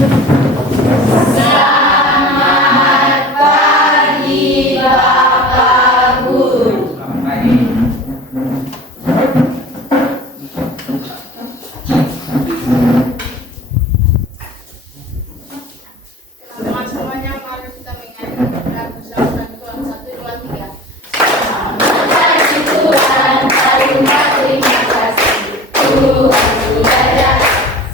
Selamat pagi Bapak Guru. Selamat pagi. Teman-teman semuanya, mari kita menyanyi lagu Selamat Tuhan 1, 2, 3. Kasih Tuhan, terima kasih Tuhan sudah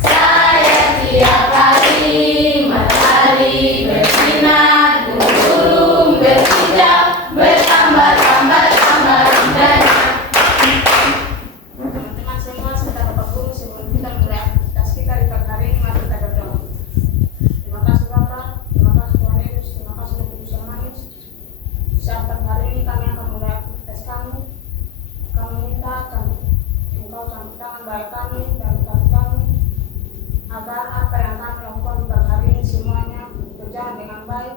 saya tiap hari matahari bersinar, burung berkicau, bertambah-tambah indahnya. Teman-teman semua, serta Bapak Guru, sebelum kita mulai aktivitas kita di pagi hari ini, mari kita berdoa. Terima kasih Bapak, terima kasih Tuhan Yesus, terima kasih untuk Tuhan Manis. Saat pagi hari ini kami akan mulai aktivitas kami. Kami minta Engkau campur tangan baik kami dan hati kami, agar apa yang kami lakukan di pagi hari ini semuanya berjalan dengan baik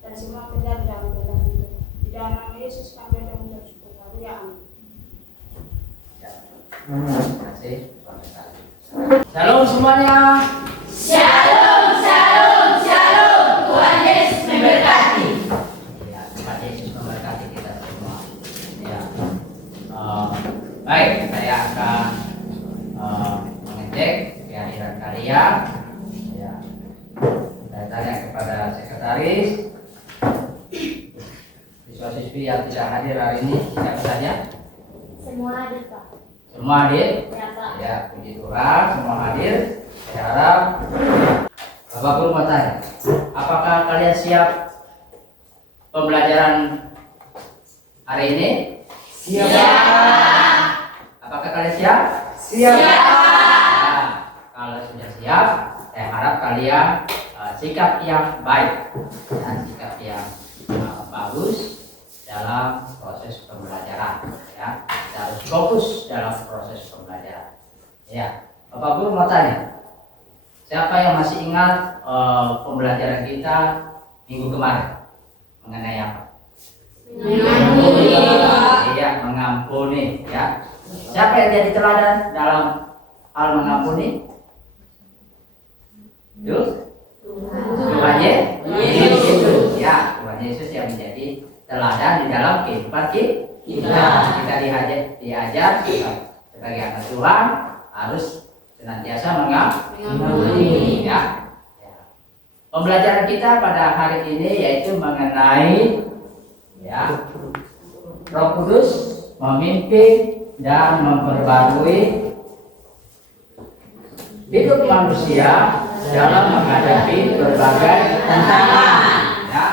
dan semua terjadi dalam kehendak itu. Di dalam nama Yesus kami berdoa mengucap syukur. Haleluya. Amin. Terima kasih. Shalom semuanya. Shalom, shalom, shalom. Tuhan Yesus memberkati. Ya, Tuhan Yesus memberkati kita semua. Ya. Baik, saya akan mengecek kehadiran kalian. Ya. Saya tanya kepada sekretaris, siswa-siswi yang tidak hadir hari ini siapa saja? Semua hadir Pak. Semua hadir? Ya Pak. Ya, puji Tuhan, semua hadir. Saya harap Bapak Guru mau tanya, apakah kalian siap pembelajaran hari ini? Siap. Apakah kalian siap? Siap. Nah, kalau sudah siap, saya harap kalian sikap yang baik dan sikap yang bagus dalam proses pembelajaran. Ya, kita harus fokus dalam proses pembelajaran. Ya, Bapak Guru mau tanya, siapa yang masih ingat pembelajaran kita minggu kemarin mengenai apa? Mengampuni, Pak. Iya, mengampuni. Ya, siapa yang jadi teladan dalam hal mengampuni? Tuhan Yesus. Ya, Tuhan Yesus yang menjadi teladan di dalam kehidupan kita. Kita diajar sebagai anak Tuhan harus senantiasa mengampuni. Ya. Pembelajaran kita pada hari ini yaitu mengenai Roh Kudus memimpin dan memperbarui hidup manusia dalam menghadapi berbagai tantangan. Ya.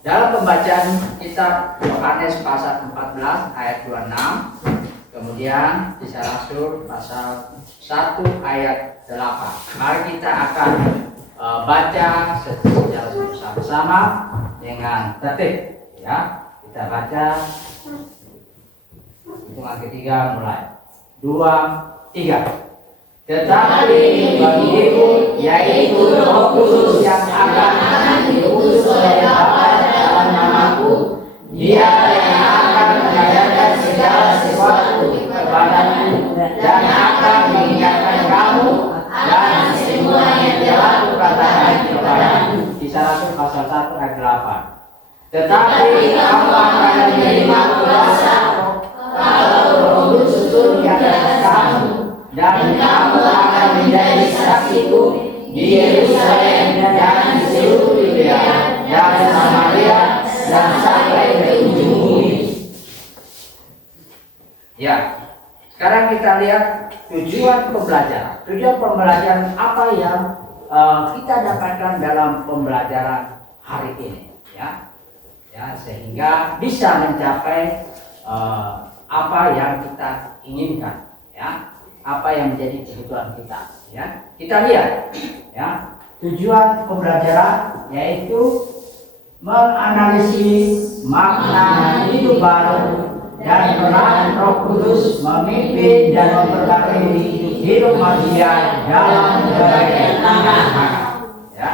Dalam pembacaan kitab Yohanes pasal 14 ayat 26, kemudian kisah Rasul pasal 1 ayat 8. Mari kita akan baca secara bersama-sama dengan tertib. Ya, kita baca hitungan ketiga mulai 2, 3. Tetapi bagimu yaitu Roh Kudus yang akan diutus oleh Bapa dalam namaku, Dia yang akan mengajarkan segala sesuatu kepadamu dan akan mengingatkan kamu dan semua yang telah kukatakan kepadamu. Kisah Rasul pasal 1 ayat 8. Tetapi kamu akan menerima kuasa kalau Roh Kudus turun di atas kamu, dan kamu akan menjadi saksiku di Yerusalem dan di seluruh Yudea dan Samaria dan sampai ke ujung bumi. Ya, sekarang kita lihat tujuan pembelajaran. Tujuan pembelajaran apa yang kita dapatkan dalam pembelajaran hari ini, ya, sehingga bisa mencapai apa yang kita inginkan, ya, apa yang menjadi kebutuhan kita, ya. Kita lihat, ya, tujuan pembelajaran yaitu menganalisis makna hidup baru dan peran Roh Kudus memimpin dan memperbarui hidup manusia dalam berbagai tantangan. Ya,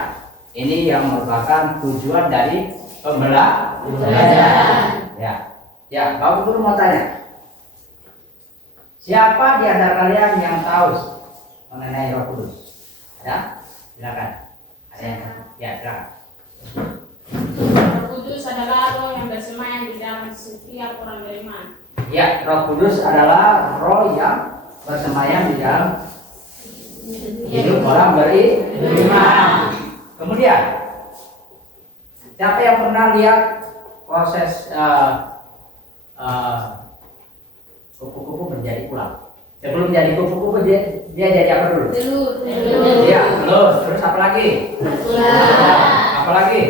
ini yang merupakan tujuan dari pembelajaran. Ya, Bapak Guru mau tanya, Siapa di antara kalian yang tahu mengenai Roh Kudus? Ya, silakan. Ada yang ya silakan. Roh Kudus adalah roh yang bersemayam di dalam setiap orang beriman. Ya, Roh Kudus adalah roh yang bersemayam di dalam hidup orang beriman. Kemudian, siapa yang pernah lihat proses kupu-kupu menjadi ular? Sebelum jadi kupu-kupu dia jadi apa dulu? Telur. Iya, telur. Terus apa lagi? Apa lagi?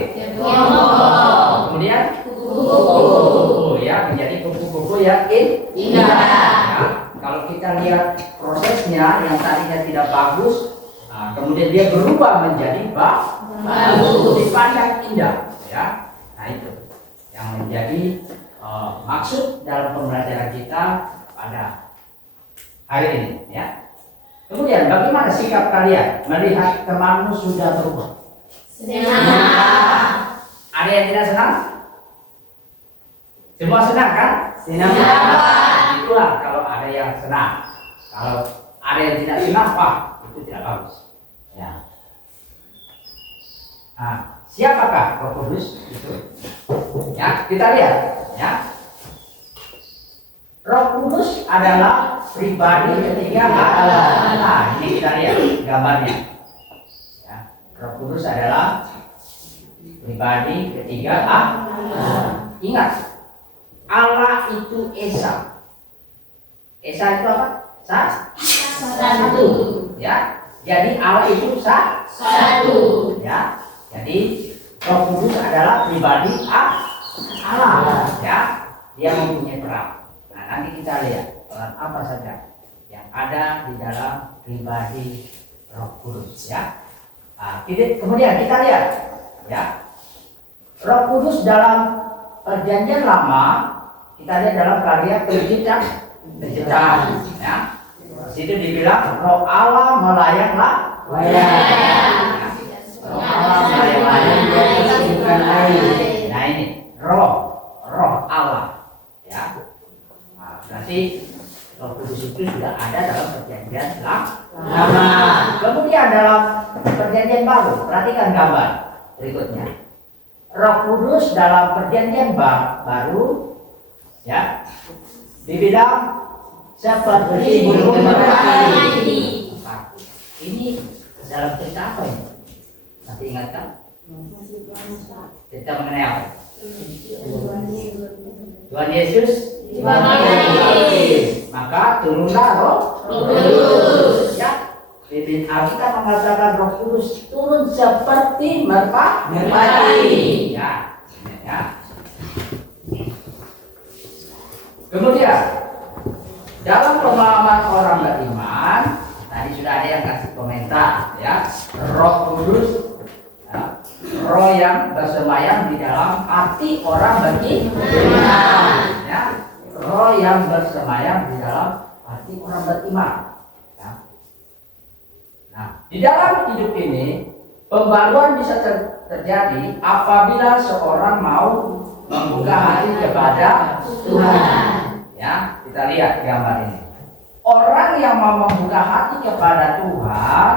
Kemudian kupu-kupu ya, menjadi kupu-kupu yang indah. Ya, kalau kita lihat prosesnya yang tadinya tidak bagus, nah, kemudian dia berubah menjadi bagus, dipandang indah. Ya, nah itu yang menjadi maksud dalam pembelajaran kita pada hari ini. Ya. Kemudian bagaimana sikap kalian melihat temanmu sudah berubah? Senang. Ada yang tidak senang? Semua senang kan? Senang. Itulah kalau ada yang senang. Kalau ada yang tidak senang, wah itu tidak bagus. Ya. Nah, siapakah Roh Kudus itu? Ya, kita lihat. Ya. Roh Kudus adalah pribadi ketiga Allah. Nah, ini kita lihat gambarnya. Ya. Roh Kudus adalah pribadi ketiga Allah. Ingat, Allah itu Esa. Esa itu apa? Satu. Ya. Jadi Allah itu satu. Ya. Jadi Roh Kudus adalah pribadi Allah. Ya. Dia mempunyai peran. Nah, nanti kita lihat peran apa saja yang ada di dalam pribadi Roh Kudus. Ya. Nah, kemudian kita lihat. Ya. Roh Kudus dalam Perjanjian Lama kita lihat dalam karya penciptaan. Ya. Di situ dibilang Roh Allah melayanglah. Roh Allah melayang. Nah ini Roh Allah. Ya. Nah, berarti Roh Kudus itu sudah ada dalam Perjanjian Lama. Kemudian dalam Perjanjian Baru, perhatikan gambar berikutnya. Roh Kudus dalam Perjanjian Baru, ya, dibilang seperti burung merpati. Ini dalam cerita apa ini? Masih ingatkan? Cerita mengenai apa? Tuhan Yesus maka turunlah Roh Kudus. Ya. Bibit Alkitab mengatakan Roh Kudus turun seperti merpati. Ya. Ya. Kemudian dalam pemahaman orang beriman, tadi sudah ada yang kasih komentar, ya. Roh Kudus, ya, roh yang bersemayam di dalam hati orang beriman. Ya. Roh yang bersemayam di dalam hati orang beriman. Nah, di dalam hidup ini pembaruan bisa terjadi apabila seorang mau membuka hati kepada Tuhan. Ya, kita lihat gambar ini. Orang yang mau membuka hati kepada Tuhan,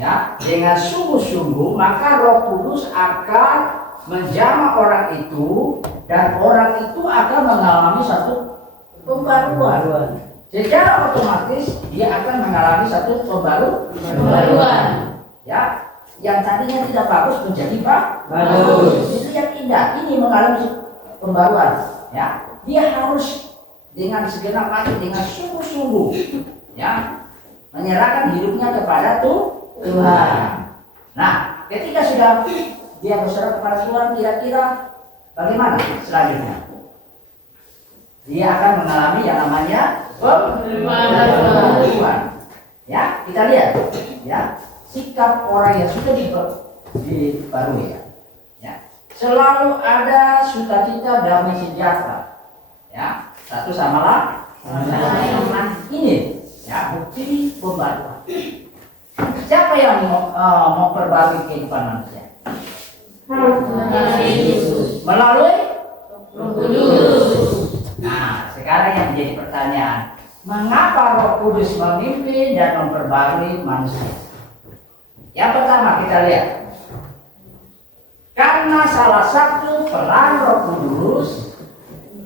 ya, dengan sungguh-sungguh, maka Roh Kudus akan menjamah orang itu dan orang itu akan mengalami satu pembaruan. Secara otomatis dia akan mengalami satu pembaruan. Ya, yang tadinya tidak bagus menjadi bagus. Itu yang indah. Ini mengalami pembaruan. Ya, dia harus dengan segenap hati, dengan sungguh-sungguh, ya, menyerahkan hidupnya kepada Tuhan. Nah, ketika sudah dia berserah kepada Tuhan, kira-kira bagaimana selanjutnya? Dia akan mengalami yang namanya pembaruan. Ya, kita lihat, ya, sikap orang yang sudah dibarui, ya. Selalu ada sukacita, damai sejahtera, ya, satu sama lain. Ini, ya, bukti pembaruan. Siapa yang mau perbarui kehidupan manusia? Melalui Roh Kudus. Nah, sekarang yang menjadi pertanyaan, mengapa Roh Kudus memimpin dan memperbarui manusia? Yang pertama kita lihat, karena salah satu peran Roh Kudus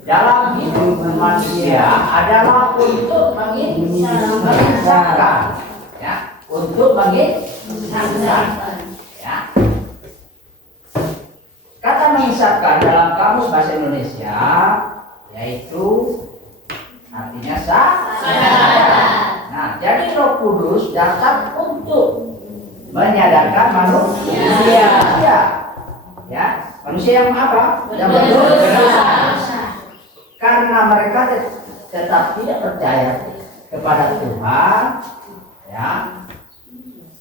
dalam hidup manusia adalah untuk menginsafkan, ya, untuk menginsafkan, ya. Kata menginsafkan dalam kamus bahasa Indonesia yaitu artinya sadar. Nah, jadi Roh Kudus datang untuk menyadarkan manusia. Ya, manusia yang apa? Yang berdosa. Karena mereka tetap tidak percaya kepada Tuhan, ya.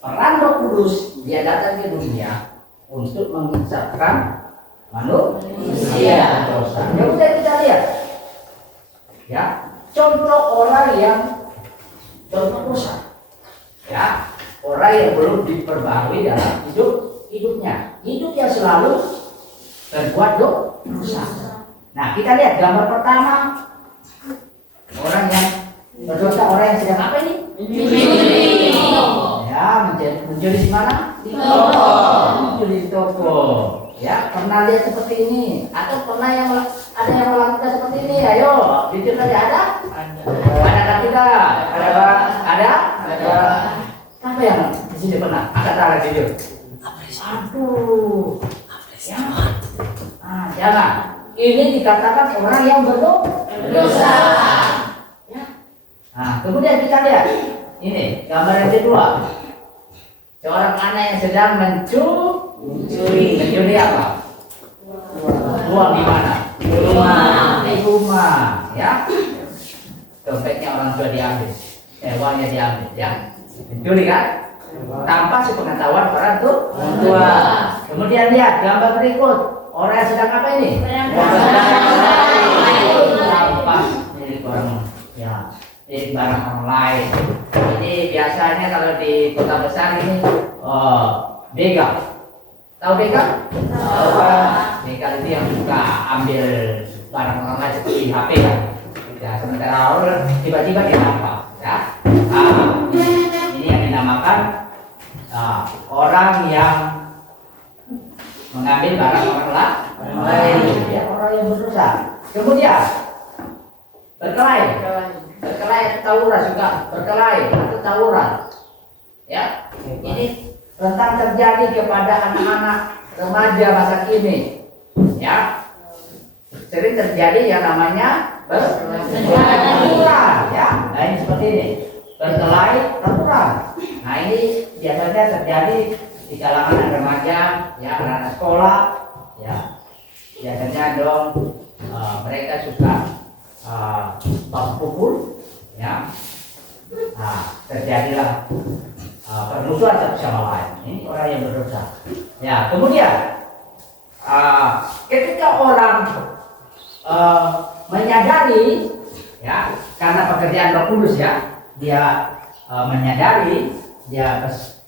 Peran Roh Kudus dia datang ke dunia untuk menginsafkan manusia dosa. Ya udah kita lihat, ya, contoh orang yang contoh dosa, ya, orang yang belum diperbarui dalam hidupnya, hidupnya selalu berbuat dosa. Nah, kita lihat gambar pertama, orang yang berdosa, orang yang sedang apa ini? Ya, mencuri di mana? Di toko. Mencuri di toko. Ya, pernah lihat seperti ini? Atau pernah ada yang melakukan seperti ini? Ayo, jujur saja ada? Ada tidak? Ada? Siapa yang di sini pernah? Angkat tangan jujur. Aduh. Ya. Jangan. Ini dikatakan orang yang berdosa. Ya. Nah, kemudian kita lihat. Ini gambar yang kedua. Seorang anak yang sedang mencuri. Mencuri apa? Uang di mana? Di rumah. Ya. Dompetnya orang tua diambil. Uangnya diambil. Ya. Mencuri kan? Tanpa sepengetahuan orang tua. Kemudian lihat gambar berikut. Orang yang sedang apa ini? Rampas milik orang, ya, milik barang orang lain. Ini biasanya kalau di kota besar ini, begal. Tahu begal? Begal itu yang suka ambil barang orang lain seperti HP kan. Ya, sementara orang tiba-tiba dirampas. Ya. Ini yang dinamakan orang yang mengambil barang orang lain, ya, orang yang berdosa. Kemudian berkelahi atau tawuran juga, berkelahi atau tawuran. Ya, ini rentan terjadi kepada anak-anak remaja masa kini. Ya, sering terjadi yang namanya tawuran. Ya, nah ini seperti ini, berkelahi tawuran. Nah ini biasanya terjadi di kalangan remaja, ya, anak sekolah, ya, biasanya dong mereka suka baku pukul, ya. Nah, terjadilah permusuhan satu sama lain. Ini orang yang berdosa. Ya, kemudian ketika orang menyadari, ya, karena pekerjaan Roh Kudus, ya, dia menyadari, dia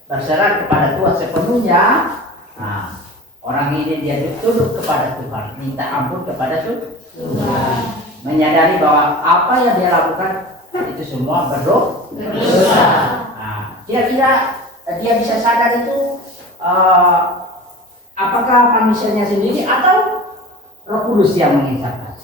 berserah kepada Tuhan sepenuhnya. Nah, orang ini dia tunduk kepada Tuhan, minta ampun kepada Tuhan, menyadari bahwa apa yang dia lakukan itu semua berdosa. Nah, kira-kira dia bisa sadar itu apakah manusianya sendiri atau Roh Kudus yang menginsafkan?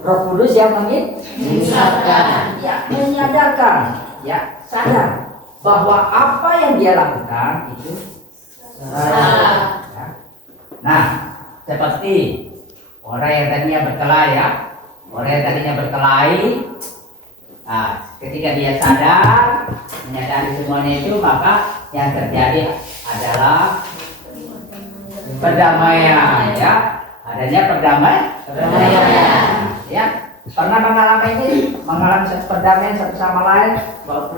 Roh Kudus yang menginsafkan, ya, menyadarkan, ya, sadar bahwa apa yang dia lakukan itu salah. Ya. Nah, seperti orang yang tadinya berkelahi, ya, orang yang tadinya berkelahi, nah, ketika dia sadar, menyadari semuanya itu, maka yang terjadi adalah perdamaian, ya, adanya perdamaian. Ya, pernah mengalami perdamaian satu sama lain.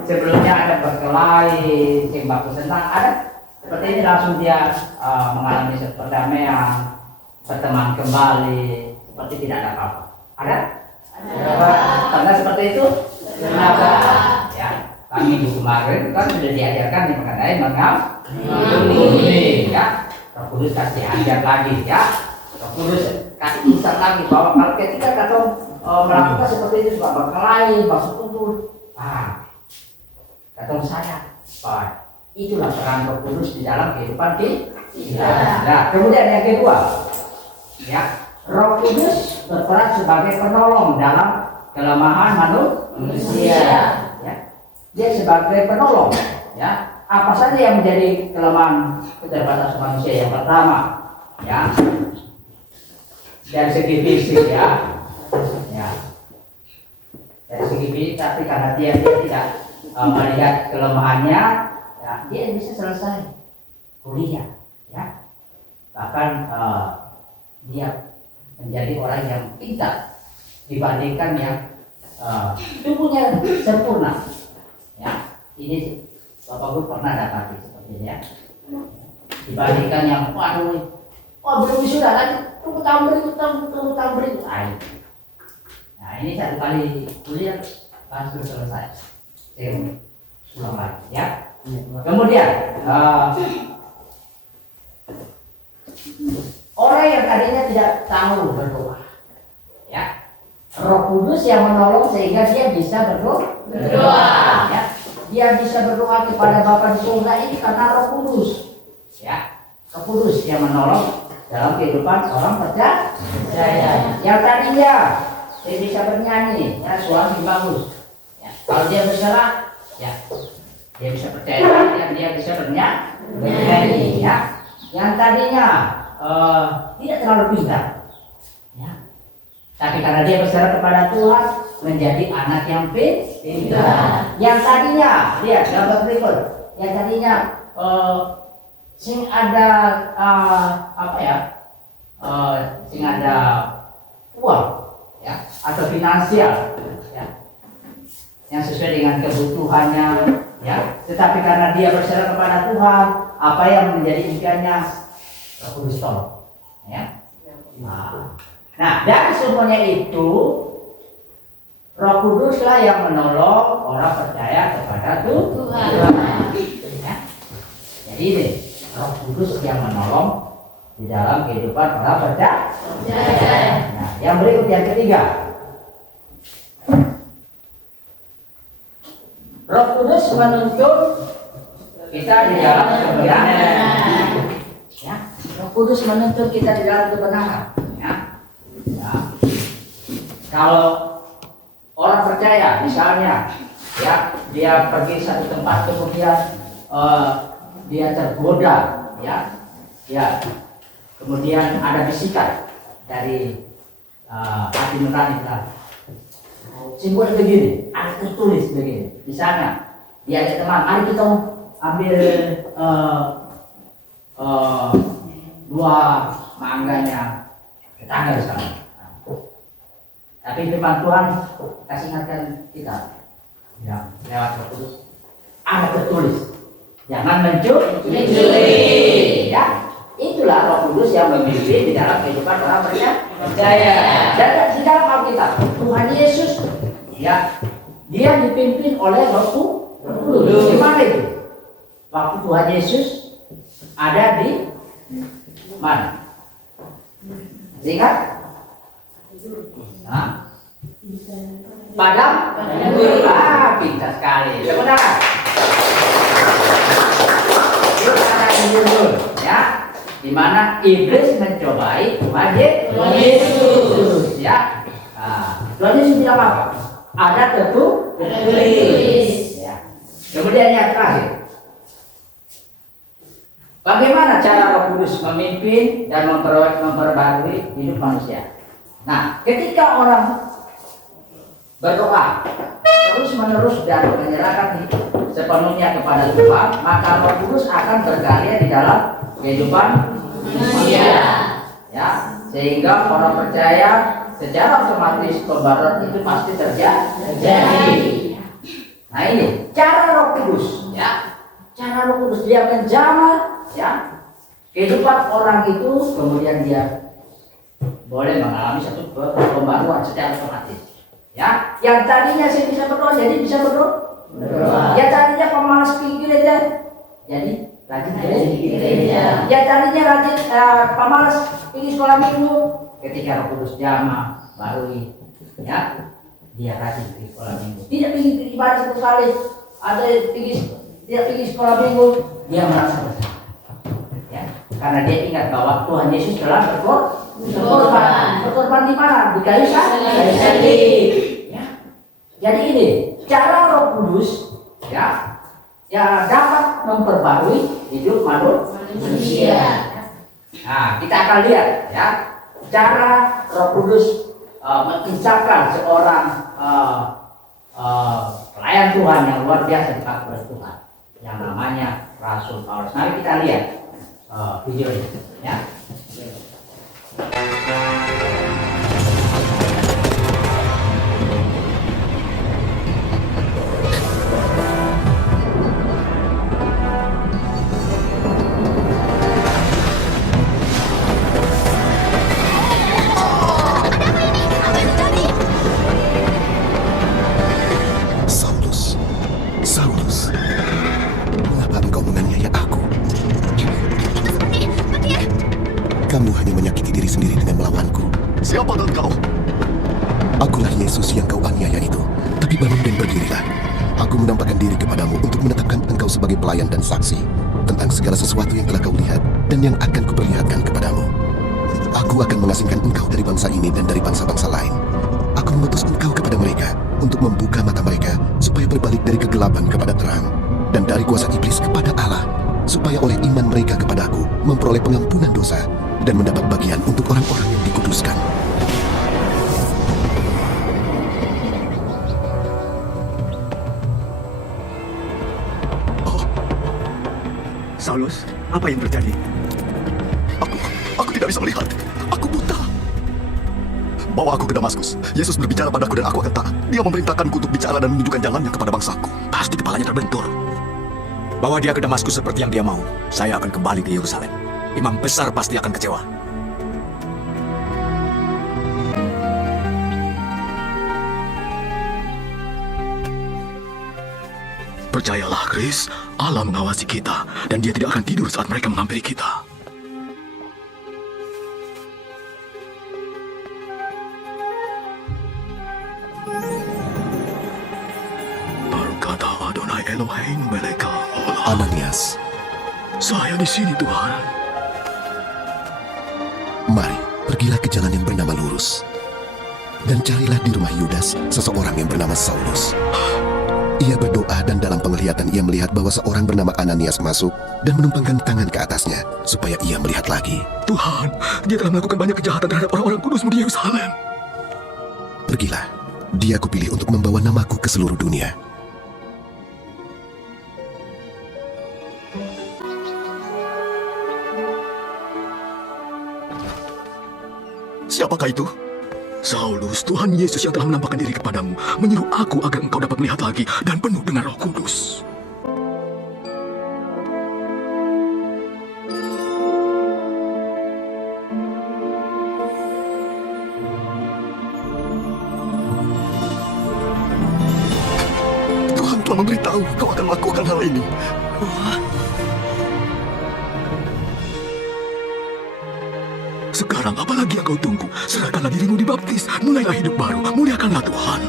Sebelumnya ada berkelahi, baku senang, ada seperti ini langsung dia mengalami perdamaian, berteman kembali, seperti tidak ada apa-apa. Ada? Pernah seperti itu? Kenapa? Ya, kami minggu kemarin kan sudah diajarkan mengenai mengampuni, ya. Roh Kudus kasih ajar lagi, ya. Roh Kudus kasih insan lagi bahwa kalau ketika kata melakukan seperti itu sebab berkelahi, masuk kumpul. Kata saya, itulah peran Roh Kudus di dalam kehidupan kita. Nah, kemudian yang kedua, ya, Roh Kudus berperan sebagai penolong dalam kelemahan manusia. Ya. Dia sebagai penolong. Ya. Apa saja yang menjadi kelemahan keterbatasan manusia? Yang pertama, ya, dari segi fisik, ya, dari segi fisik, tapi karena dia tidak melihat kelemahannya, ya, dia bisa selesai kuliah, ya, bahkan dia menjadi orang yang pintar dibandingkan yang tubuhnya sempurna, ya. Ini Bapak Guru pernah dapati seperti ini, ya, dibandingkan yang belum wisuda lagi, tunggu tahun berikut. Nah, ini satu kali kuliah langsung selesai. Saya ulang lagi, ya. Kemudian orang yang tadinya tidak tahu berdoa, ya, Roh Kudus yang menolong sehingga dia bisa berdoa. Ya. Dia bisa berdoa kepada Bapa di surga ini karena Roh Kudus, ya. Roh Kudus yang menolong dalam kehidupan orang percaya. Yang tadinya dia bisa bernyanyi, ya, suara bagus, ya. Kalau dia berserah, ya, dia bisa percaya dan dia bisa bernyanyi, ya. Yang tadinya tidak terlalu pintar, ya, tapi karena dia berserah kepada Tuhan menjadi anak yang pintar. Yang tadinya dia dapat berikut, yang tadinya sing ada sing ada uang, ya, atau finansial, ya, yang sesuai dengan kebutuhannya, ya, tetapi karena dia berserah kepada Tuhan, apa yang menjadi impiannya, Roh Kudus tolong, ya. Nah, dari semuanya itu Roh Kuduslah yang menolong orang percaya kepada Tuhan. Ya. Jadi ini Roh Kudus yang menolong di dalam kehidupan orang percaya. Nah, yang berikut yang ketiga, Roh Kudus menuntun kita di dalam kebenaran. Ya, Roh Kudus menuntun kita di dalam kebenaran. Ya. Ya. Kalau orang percaya, misalnya, ya, dia pergi satu tempat kemudian dia tergoda, ya, kemudian ada bisikan dari hati nurani kita. Simbol begini, ada tertulis begini. Misalnya, dia ada teman, mari kita ambil 2 mangganya tetangga misalnya. Tapi firman Tuhan kasih ingatkan kita, ya, lewat Roh Kudus, ada tertulis, jangan mencuri. Ya, itulah Roh Kudus yang memimpin di dalam kehidupan orang percaya. Dan di dalam Alkitab, Tuhan Yesus, ya, dia dipimpin oleh Roh Kudus. Di mana itu? Waktu Tuhan Yesus ada di mana? Ingat? Nah, padang gurun. Pintar sekali. Saudara. Terus ada gurun, ya, di mana iblis mencobai Tuhan Yesus, ya. Tuhan Yesus tidak apa-apa. Ada tertulis. Ya. Kemudian yang terakhir, bagaimana cara Roh Kudus memimpin dan memperbarui hidup manusia? Nah, ketika orang berdoa terus-menerus dan menyerahkan sepenuhnya kepada Tuhan, maka Roh Kudus akan berkarya di dalam kehidupan manusia. Ya, sehingga orang percaya secara otomatis pembaruan itu pasti terjadi. Nah, ini cara Roh Kudus, ya. Cara Roh Kudus dia menjamah, ya, kehidupan orang itu, kemudian dia boleh mengalami satu pembaruan secara otomatis. Ya, yang tadinya saya bisa berdoa jadi bisa berdoa. Yang tadinya pemalas pergi gereja jadi rajin gereja. Yang tadinya rajin pemalas pergi sekolah minggu, ketika Roh Kudus jamah barui Ya, dia rajin pergi sekolah minggu. Tidak pergi ibadah satu kali, ada tidak pergi sekolah minggu, dia merasa bersalah. Ya, karena dia ingat bahwa Tuhan Yesus telah berkorban di mana? Di kayu salib. Ya, jadi ini cara Roh Kudus ya dapat memperbarui hidup manusia. Nah, kita akan lihat ya cara Roh Kudus menginsapkan seorang pelayan Tuhan yang luar biasa dipakai oleh Tuhan yang namanya Rasul Paulus. Mari kita lihat video ini ya. Saulus, mengapa engkau menganiaya aku? Kamu hanya menyakiti diri sendiri dengan melawanku. Siapakah engkau? Akulah Yesus yang kau aniaya itu. Tapi bangun dan berdirilah. Aku menampakkan diri kepadamu untuk menetapkan engkau sebagai pelayan dan saksi tentang segala sesuatu yang telah kau lihat dan yang akan kuperlihatkan kepadamu. Aku akan mengasingkan engkau dari bangsa ini dan dari bangsa-bangsa lain. Aku mengutus engkau kepada mereka untuk membuka mata mereka supaya berbalik dari kegelapan kepada terang dan dari kuasa iblis kepada Allah, supaya oleh iman mereka kepadaku memperoleh pengampunan dosa dan mendapat bagian untuk orang-orang yang dikuduskan. Oh, Saulus, apa yang terjadi? Aku tidak bisa melihat. Aku buta. Bawa aku ke Damaskus. Yesus berbicara padaku dan aku akan taat. Dia memerintahkanku untuk bicara dan menunjukkan jalannya kepada bangsaku. Pasti kepalanya terbentur. Bawa dia ke Damaskus seperti yang dia mau. Saya akan kembali ke Yerusalem. Imam besar pasti akan kecewa. Percayalah, Chris. Allah mengawasi kita dan dia tidak akan tidur saat mereka menghampiri kita. Elohim Meleka Ananias, saya di sini, Tuhan. Mari, pergilah ke jalan yang bernama Lurus dan carilah di rumah Yudas seseorang yang bernama Saulus. Ia berdoa dan dalam penglihatan ia melihat bahwa seorang bernama Ananias masuk dan menumpangkan tangan ke atasnya supaya ia melihat lagi. Tuhan, dia telah melakukan banyak kejahatan terhadap orang-orang kudus-Mu di Yerusalem. Pergilah, dia kupilih untuk membawa namaku ke seluruh dunia. Siapakah itu? Saulus, Tuhan Yesus yang telah menampakkan diri kepadamu, menyuruh aku agar engkau dapat melihat lagi dan penuh dengan Roh Kudus. Tuhan telah memberitahu kau akan melakukan hal ini. Sekarang apalagi yang kau tunggu? Serahkanlah dirimu dibaptis. Mulailah hidup baru. Muliakanlah Tuhan.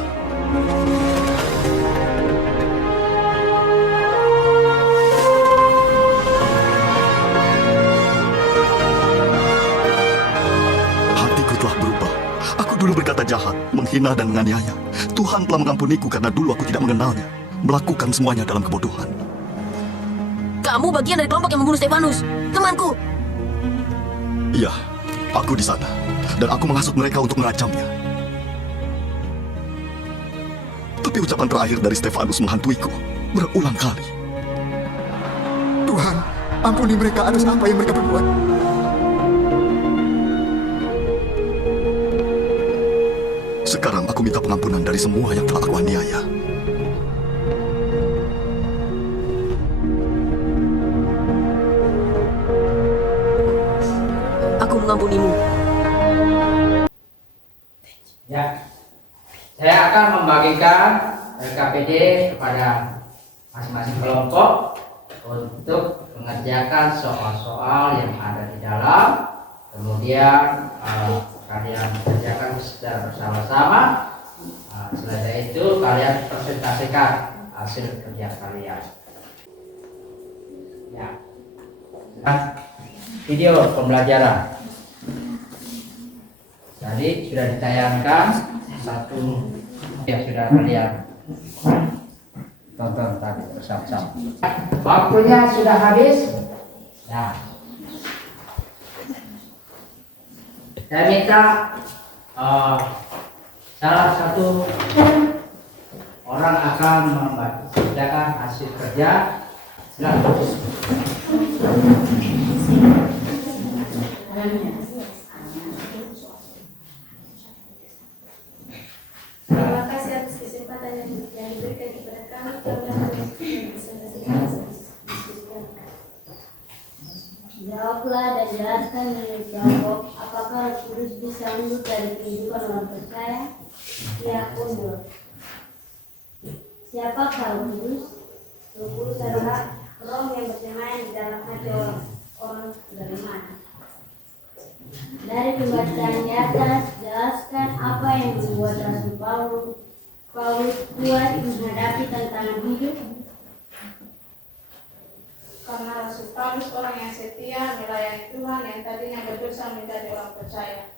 Hatiku telah berubah. Aku dulu berkata jahat, menghina dan menganiaya. Tuhan telah mengampuniku karena dulu aku tidak mengenalnya. Melakukan semuanya dalam kebodohan. Kamu bagian dari kelompok yang membunuh Stefanus, temanku. Iya. Aku di sana, dan aku menghasut mereka untuk mengancamnya. Tapi ucapan terakhir dari Stefanus menghantuiku berulang kali. Tuhan, ampuni mereka atas apa yang mereka perbuat. Sekarang aku minta pengampunan dari semua yang telah aku aniaya. Mengampunimu. Ya, saya akan membagikan KPD kepada masing-masing kelompok untuk mengerjakan soal-soal yang ada di dalam. Kemudian kalian kerjakan secara bersama-sama. Setelah itu kalian presentasikan hasil kerja kalian. Ya. Video pembelajaran tadi sudah ditayangkan satu yang sudah kalian tonton tadi bersama-sama. Waktunya sudah habis. Nah, saya minta salah satu orang akan membacakan hasil kerja. Silakan. Terima kasih atas kesempatan yang diberikan kepada kami. Jawablah dan jelaskan menurut kelompok, apakah Roh Kudus bisa undur dari kehidupan orang percaya? Ya, undur. Siapakah Roh Kudus? Roh Kudus adalah Roh yang bersemayam di dalam hati orang beriman. Dari pembacaan di atas, jelaskan apa yang membuat Rasul Paulus kuat menghadapi tantangan hidup. Karena Rasul Paulus orang yang setia melayani Tuhan yang tadinya berdosa menjadi orang percaya.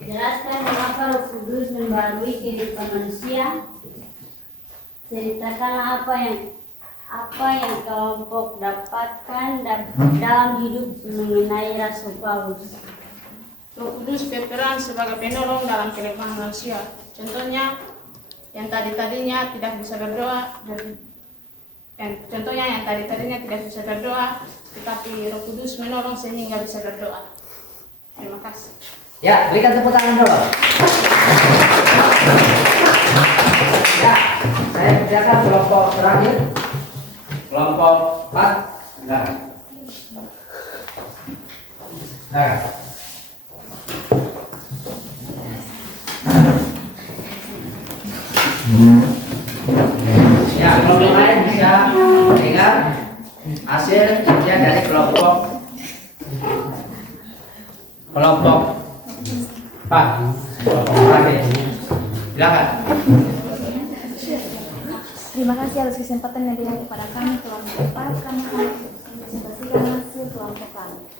Jelaskan mengapa Roh Kudus membarui kehidupan manusia. Ceritakan apa yang kelompok dapatkan dalam hidup mengenai Rasul Paulus. Roh Kudus berperan sebagai penolong dalam kelemahan manusia. Contohnya yang tadinya tidak bisa berdoa tetapi Roh Kudus menolong sehingga bisa berdoa. Terima kasih. Ya, berikan tepuk tangan dulu. Ya, saya kerjakan kelompok terakhir. Kelompok 4. Nah. Ya, kelompok lain bisa dengar hasil kerja dari kelompok 4. Kelompok terakhir. Silakan. Terima kasih atas kesempatan yang diberikan kepada kami kelompok 4. Kami akan presentasikan hasil kelompok kami.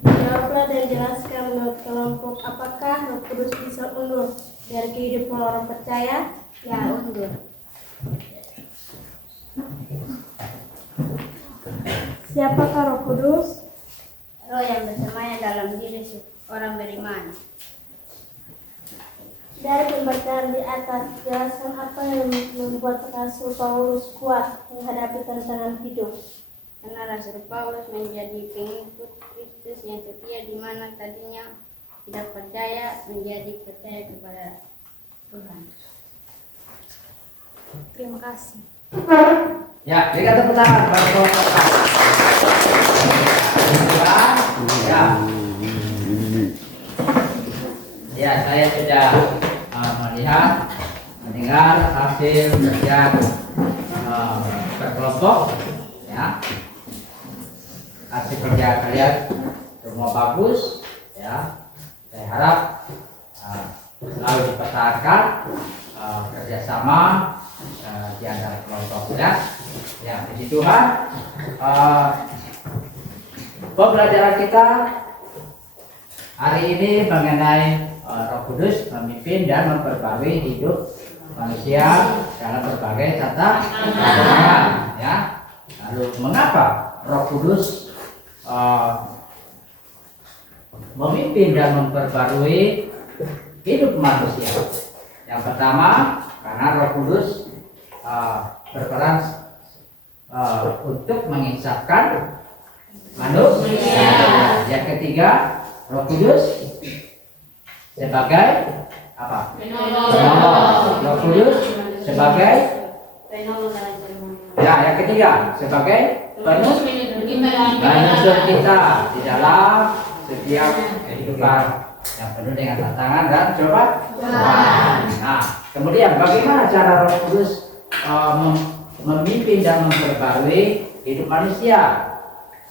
Jawablah dan jelaskan menurut kelompok, apakah Roh Kudus bisa undur dari kehidupan orang percaya? Ya, undur. Siapakah Roh Kudus? Roh yang bersemayam dalam diri orang beriman. Dari pembacaan di atas, jelaskan apa yang membuat Rasul Paulus kuat menghadapi tantangan hidup. Karena Rasul Paulus menjadi pengikut Kristus yang setia, di mana tadinya tidak percaya menjadi percaya kepada Tuhan. Terima kasih. Ya, berikan tepuk tangan bagi kelompok 4. Ya. Ya, saya sudah mendengar hasil kerja berkelompok. Ya, hasil kerja kalian semua bagus. Ya, saya harap selalu dipertahankan kerjasama di antara kelompok ya. Ya, puji Tuhan. Pembelajaran kita hari ini mengenai Roh Kudus memimpin dan memperbarui hidup manusia dalam berbagai tantangan. Ya. Lalu mengapa Roh Kudus memimpin dan memperbarui hidup manusia? Yang pertama, karena Roh Kudus berperan untuk menginsafkan manusia. Yang ketiga, Roh Kudus sebagai apa? Penolong. Roh Kudus sebagai Penolong dalam kehidupan. ya, yang ketiga sebagai penuntun kita di dalam setiap kehidupan yang penuh dengan tantangan dan cobaan. Nah, Kemudian bagaimana cara Roh Kudus memimpin dan memperbarui hidup manusia?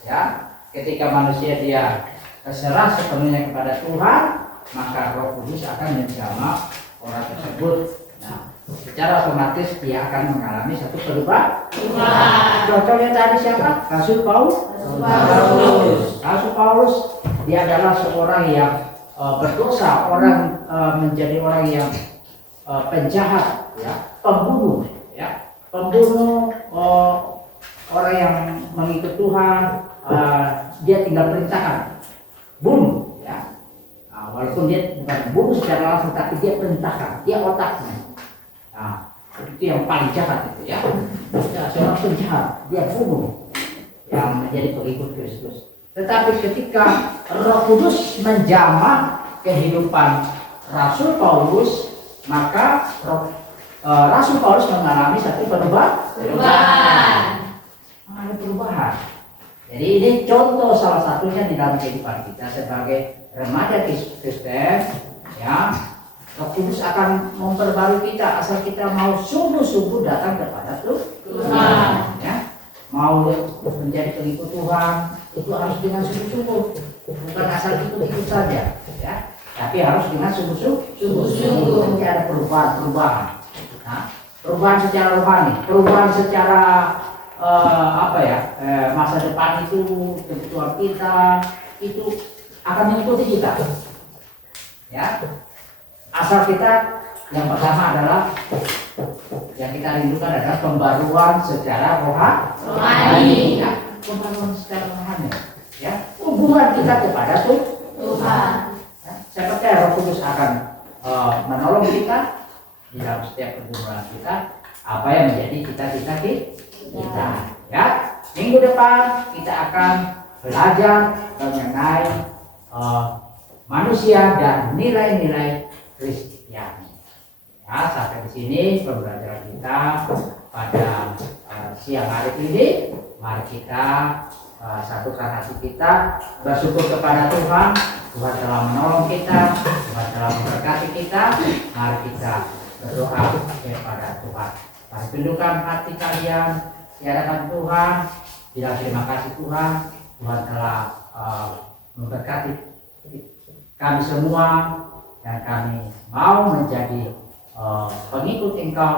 Ya, ketika manusia dia berserah sepenuhnya kepada Tuhan, maka Roh Kudus akan menjamah orang tersebut. Nah, secara otomatis dia akan mengalami satu perubahan. Contohnya tadi siapa? Rasul Paulus. Rasul Paulus dia adalah seorang yang berdosa, orang menjadi orang yang penjahat, ya, pembunuh, ya, orang yang mengikut Tuhan, dia tinggal perintahkan, bunuh, ya. Nah, walaupun dia bukan bunuh secara langsung, tapi dia perintahkan, dia otaknya. Nah, itu yang paling jahat itu, ya. Seorang penjahat, dia bunuh yang menjadi pengikut Kristus. Tetapi ketika Roh Kudus menjamah kehidupan Rasul Paulus, maka Rasul Paulus mengalami satu perubahan. Mengalami perubahan. Jadi ini contoh salah satunya di dalam kehidupan kita sebagai remaja Kristen, ya. Roh Kudus akan memperbarui kita asal kita mau sungguh-sungguh datang kepada Tuhan, ya. Mau menjadi pengikut Tuhan itu harus dengan sungguh-sungguh, bukan asal ikut saja, ya. Tapi harus dengan sungguh-sungguh. Nanti ada perubahan. Nah, perubahan secara rohani, perubahan secara masa depan itu, kebutuhan kita itu akan mengikuti kita, ya. Asal kita yang pertama adalah yang kita rindukan adalah pembaruan secara rohani, ya. Pembaruan secara rohani, ya. Hubungan kita kepada Tuhan. Ya. Saya percaya Roh Kudus akan menolong kita di dalam setiap pergumulan kita, apa yang menjadi cita-cita kita. Ya. Minggu depan kita akan belajar mengenai manusia dan nilai-nilai Kristiani. Ya, sampai di sini pembelajaran kita pada siang hari ini. Mari kita satukan hati kita, bersyukur kepada Tuhan. Tuhan telah menolong kita, Tuhan telah memberkati kita. Mari kita berdoa kepada Tuhan. Mari tundukkan hati kalian di hadapan Tuhan. Bilang terima kasih Tuhan. Tuhan telah memberkati kami semua dan kami mau menjadi pengikut Engkau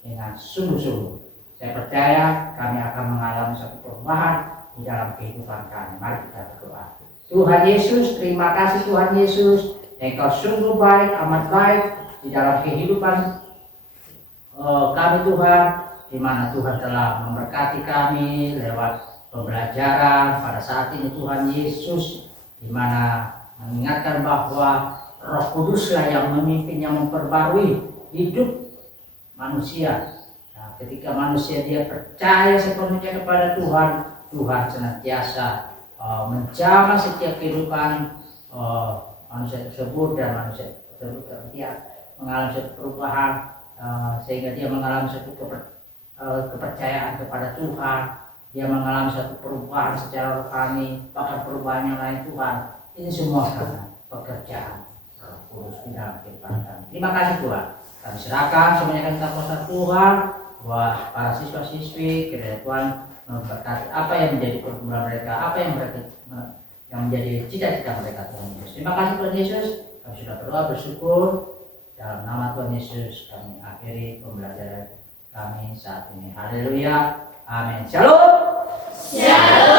dengan sungguh-sungguh. Saya percaya kami akan mengalami satu perubahan di dalam kehidupan kami. Mari kita berdoa. Tuhan Yesus, terima kasih Tuhan Yesus. Engkau sungguh baik, amat baik di dalam kehidupan kami Tuhan, di mana Tuhan telah memberkati kami lewat pembelajaran pada saat ini Tuhan Yesus, di mana mengingatkan bahwa Roh Kuduslah yang memimpin, yang memperbarui hidup manusia. Nah, ketika manusia dia percaya sepenuhnya kepada Tuhan, Tuhan senantiasa menjamah setiap kehidupan manusia tersebut, dan manusia tersebut dia mengalami suatu perubahan sehingga dia mengalami suatu kepercayaan kepada Tuhan. Dia mengalami suatu perubahan secara rohani, bahkan perubahan yang lain Tuhan. Ini semua karena pekerjaan Roh Kudus di dalam kehidupan kami. Terima kasih Tuhan. Kami serahkan semuanya kita kuasa Tuhan buat para siswa-siswi, kiranya Tuhan memberkati apa yang menjadi pergumulan mereka, apa yang menjadi cita-cita mereka Tuhan Yesus. Terima kasih Tuhan Yesus. Kami sudah berdoa bersyukur. Dalam nama Tuhan Yesus kami akhiri pembelajaran kami saat ini. Haleluya. Amin. Shalom. Shalom.